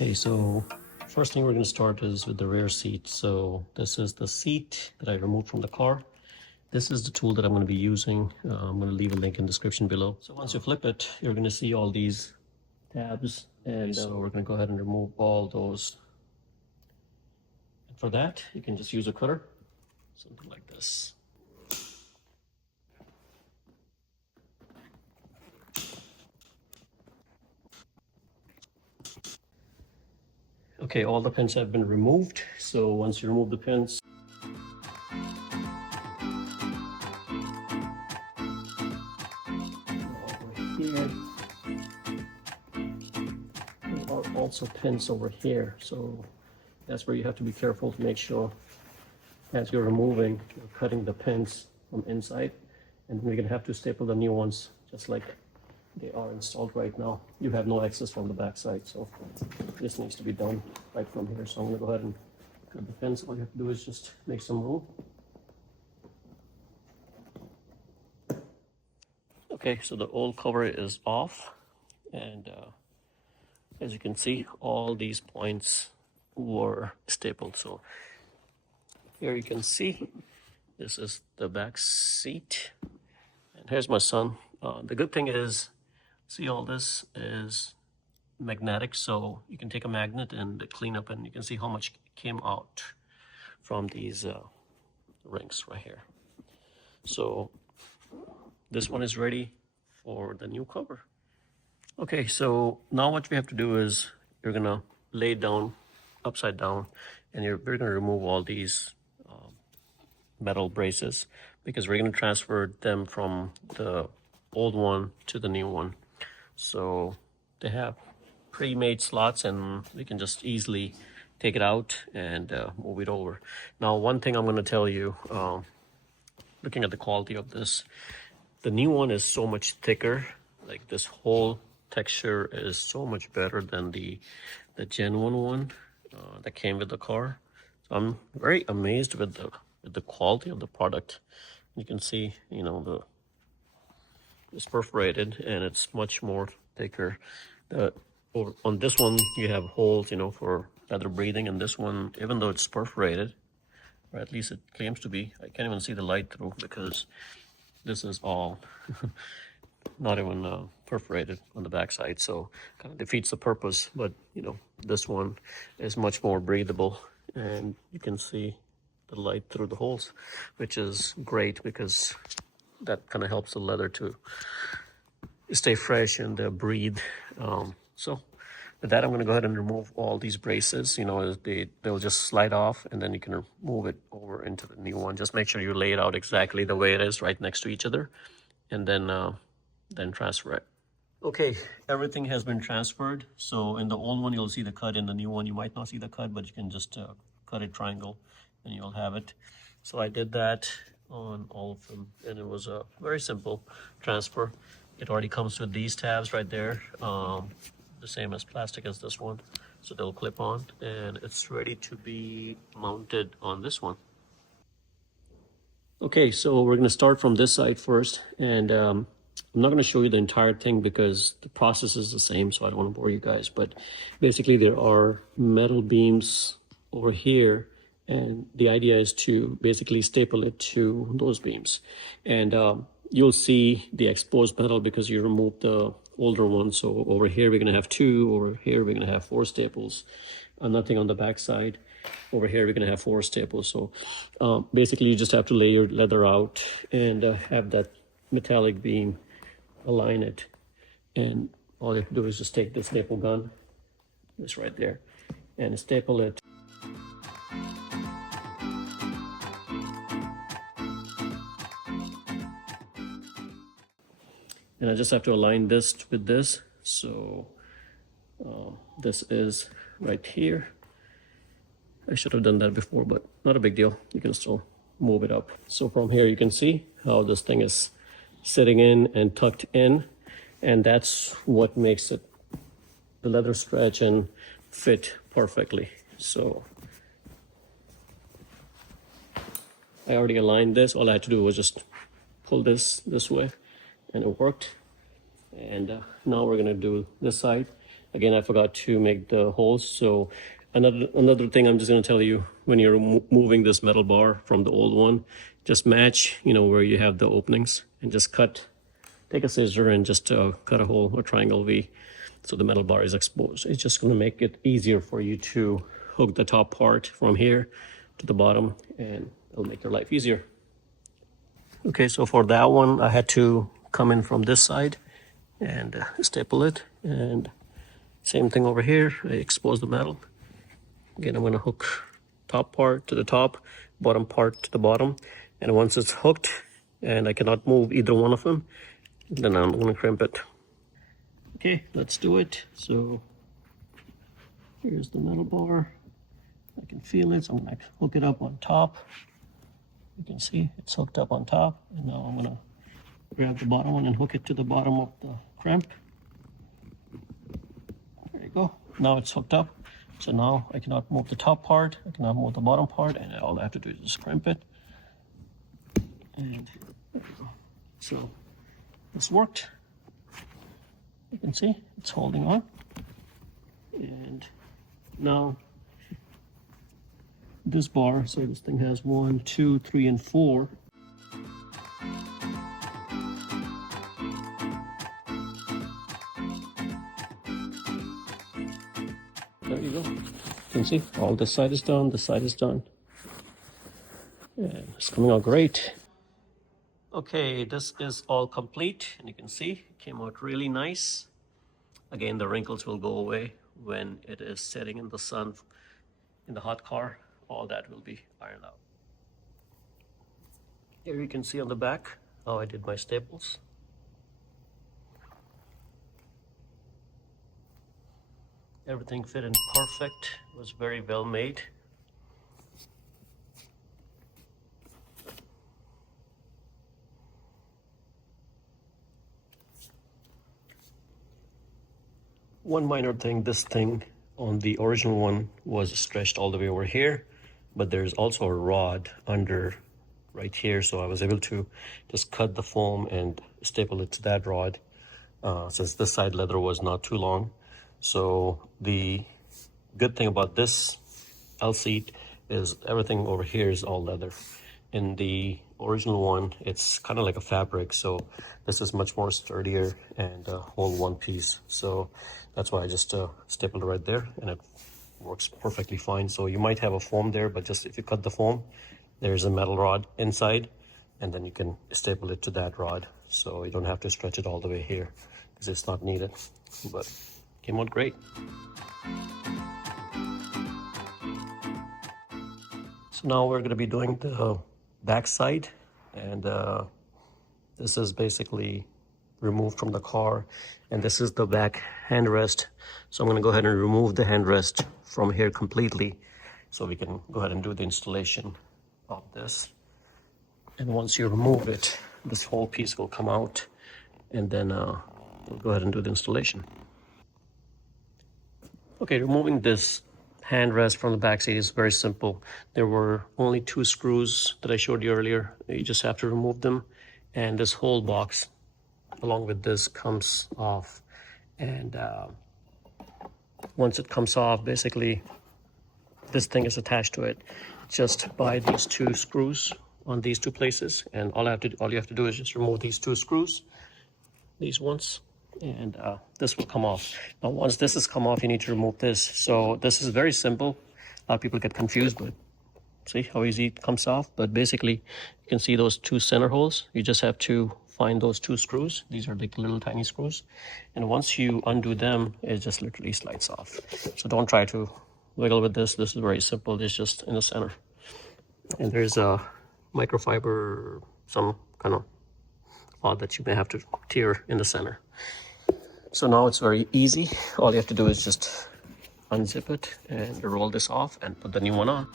Okay, so first thing we're going to start is with the rear seat. So this is the seat that I removed from the car. This is the tool that I'm going to be using. I'm going to leave a link in the description below. So once you flip it, you're going to see all these tabs, and so we're going to go ahead and remove all those. And for that, you can just use a cutter, something like this. Okay, all the pins have been removed. So once you remove the pins, here, there are also pins over here. So that's where you have to be careful to make sure as you're removing, you're cutting the pins from inside, and we're gonna have to staple the new ones just like they are installed right now. You have no access from the back side, so this needs to be done right from here. So I'm gonna go ahead and cut the pins. All you have to do is just make some room. Okay, so the old cover is off, and as you can see, all these points were stapled. So here you can see this is the back seat, and here's my son. The good thing is, see, all this is magnetic, so you can take a magnet and clean up, and you can see how much came out from these rings right here. So this one is ready for the new cover. Okay, so now what we have to do is you're gonna lay it down upside down, and we're gonna remove all these metal braces, because we're going to transfer them from the old one to the new one. So they have pre-made slots, and we can just easily take it out and move it over. Now, one thing I'm going to tell you, looking at the quality of this, the new one is so much thicker. Like, this whole texture is so much better than the genuine one that came with the car. So I'm very amazed with the quality of the product. You can see, you know, it's perforated, and it's much more thicker. On this one, you have holes, you know, for leather breathing, and this one, even though it's perforated, or at least it claims to be, I can't even see the light through because this is all not even perforated on the backside, so kind of defeats the purpose. But you know, this one is much more breathable, and you can see the light through the holes, which is great because that kind of helps the leather to stay fresh and breathe. So with that, I'm going to go ahead and remove all these braces. You know, they'll just slide off, and then you can move it over into the new one. Just make sure you lay it out exactly the way it is, right next to each other, and then transfer it. Okay, everything has been transferred. So in the old one, you'll see the cut. In the new one, you might not see the cut, but you can just cut a triangle and you'll have it. So I did that on all of them, and it was a very simple transfer. It already comes with these tabs right there, the same as plastic as this one, so they'll clip on, and it's ready to be mounted on this one. Okay, so we're going to start from this side first, and I'm not going to show you the entire thing because the process is the same, so I don't want to bore you guys. But basically, there are metal beams over here, and the idea is to basically staple it to those beams. And you'll see the exposed metal because you removed the older one. So over here, we're going to have 2. Over here, we're going to have 4 staples. Nothing on the back side. Over here, we're going to have 4 staples. So basically, you just have to lay your leather out and have that metallic beam, align it. And all you have to do is just take the staple gun, this right there, and staple it. And I just have to align this with this. So this is right here. I should have done that before, but not a big deal. You can still move it up. So from here, you can see how this thing is sitting in and tucked in. And that's what makes it, the leather stretch and fit perfectly. So I already aligned this. All I had to do was just pull this way, and it worked. And now we're going to do this side. Again, I forgot to make the holes. So another thing I'm just going to tell you, when you're moving this metal bar from the old one, just match, you know, where you have the openings, and just take a scissor and just cut a hole or triangle V so the metal bar is exposed. It's just going to make it easier for you to hook the top part from here to the bottom, and it'll make your life easier. Okay, so for that one, I had to come in from this side and staple it. And same thing over here, I expose the metal. Again, I'm going to hook top part to the top, bottom part to the bottom. And once it's hooked and I cannot move either one of them, then I'm going to crimp it. Okay, let's do it. So here's the metal bar. I can feel it, so I'm going to hook it up on top. You can see it's hooked up on top, and now I'm gonna grab the bottom one and hook it to the bottom of the crimp. There you go. Now it's hooked up. So now I cannot move the top part, I cannot move the bottom part, and all I have to do is just crimp it. And there you go. So this worked. You can see it's holding on. And now this bar, so this thing has 1, 2, 3, and 4. There you go. You can see all this side is done, this side is done. And it's coming out great. Okay, this is all complete, and you can see it came out really nice. Again, the wrinkles will go away when it is setting in the sun in the hot car. All that will be ironed out. Here you can see on the back how I did my staples. Everything fit in perfect. It was very well made. One minor thing, this thing on the original one was stretched all the way over here, but there's also a rod under right here, so I was able to just cut the foam and staple it to that rod, since this side leather was not too long. So the good thing about this L seat is everything over here is all leather. In the original one, it's kind of like a fabric, so this is much more sturdier and whole one piece. So that's why I just stapled it right there, and it works perfectly fine. So you might have a foam there, but just if you cut the foam, there's a metal rod inside, and then you can staple it to that rod. So you don't have to stretch it all the way here because it's not needed, but came out great. So now we're going to be doing the back side, and this is basically removed from the car, and this is the back handrest. So I'm going to go ahead and remove the handrest from here completely so we can go ahead and do the installation of this. And once you remove it, this whole piece will come out, and then we'll go ahead and do the installation. Okay, removing this handrest from the back seat is very simple. There were only 2 screws that I showed you earlier. You just have to remove them, and this whole box along with this comes off. And once it comes off, basically this thing is attached to it. Just buy these 2 screws on these 2 places, and all you have to do is just remove these 2 screws, these ones, and this will come off. Now once this has come off, you need to remove this. So this is very simple. A lot of people get confused, but see how easy it comes off. But basically you can see those 2 center holes. You just have to find those 2 screws. These are like little tiny screws, and once you undo them, it just literally slides off. So don't try to wiggle with this. This is very simple. It's just in the center, and there's a microfiber, some kind of cloth that you may have to tear in the center. So now it's very easy. All you have to do is just unzip it and roll this off and put the new one on.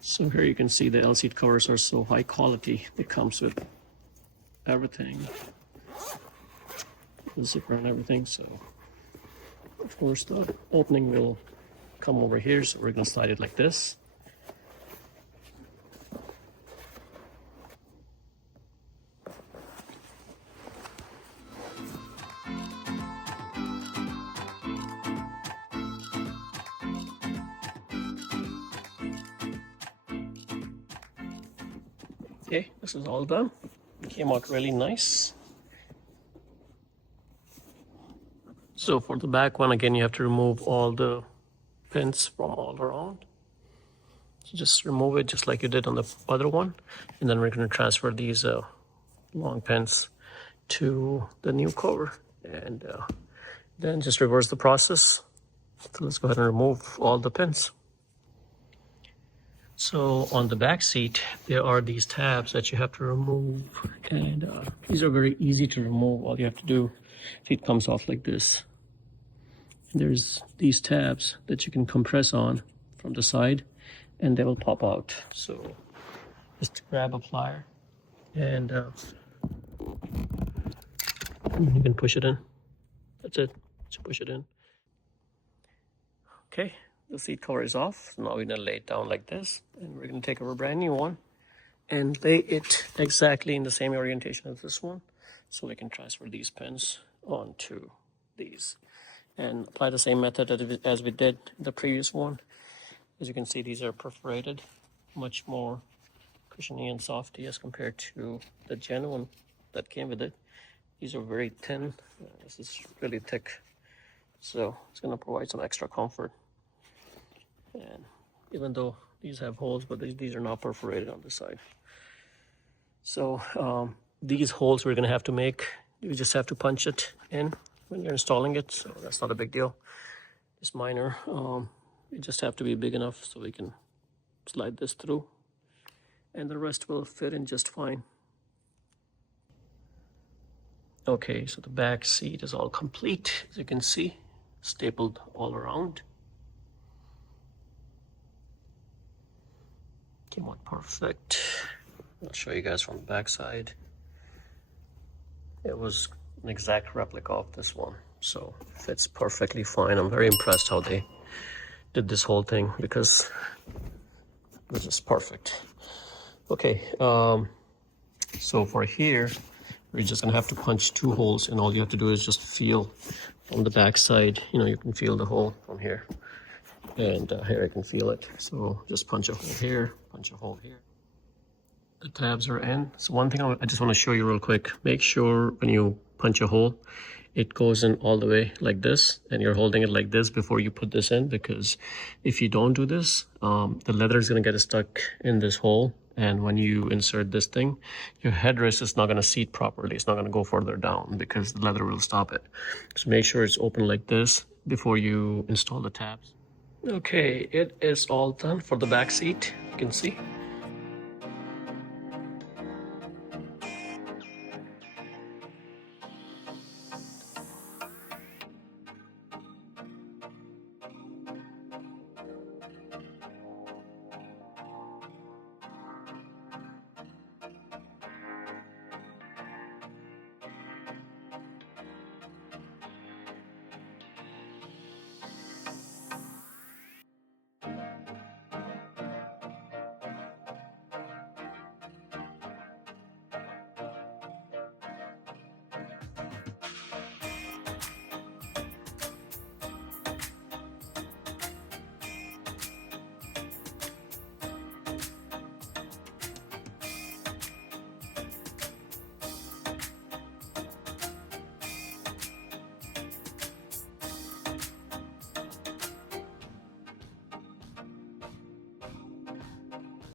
So here you can see the L seat covers are so high quality. It comes with everything, the zipper and everything. So of course the opening will come over here, so we're going to slide it like this. Okay, this is all done. It came out really nice. So for the back one, again, you have to remove all the pins from all around. So just remove it just like you did on the other one. And then we're going to transfer these long pins to the new cover. And then just reverse the process. So let's go ahead and remove all the pins. So on the back seat, there are these tabs that you have to remove. And these are very easy to remove. All you have to do, seat comes off like this. And there's these tabs that you can compress on from the side and they will pop out. So just grab a plier and you can push it in. That's it. Just push it in. Okay, the seat cover is off. So now we're gonna lay it down like this, and we're gonna take our brand new one and lay it exactly in the same orientation as this one, so we can transfer these pins onto these and apply the same method as we did the previous one. As you can see, these are perforated, much more cushiony and softy as compared to the genuine that came with it. These are very thin. This is really thick, so it's going to provide some extra comfort. And even though these have holes, but these are not perforated on this side. So these holes we're going to have to make. You just have to punch it in when you're installing it, so that's not a big deal. It's minor. You just have to be big enough so we can slide this through, and the rest will fit in just fine. Okay, so the back seat is all complete, as you can see, stapled all around. Came out perfect. I'll show you guys from the back side. It was an exact replica of this one, so fits perfectly fine. I'm very impressed how they did this whole thing, because this is perfect. Okay, so for here, we're just gonna have to punch 2 holes, and all you have to do is just feel on the back side. You know, you can feel the hole from here, and here I can feel it. So just punch a hole here, punch a hole here. The tabs are in. So one thing I just want to show you real quick, make sure when you punch a hole, it goes in all the way like this, and you're holding it like this before you put this in, because if you don't do this, the leather is going to get stuck in this hole, and when you insert this thing, your headrest is not going to seat properly. It's not going to go further down because the leather will stop it. So make sure it's open like this before you install the tabs. Okay, it is all done for the back seat. You can see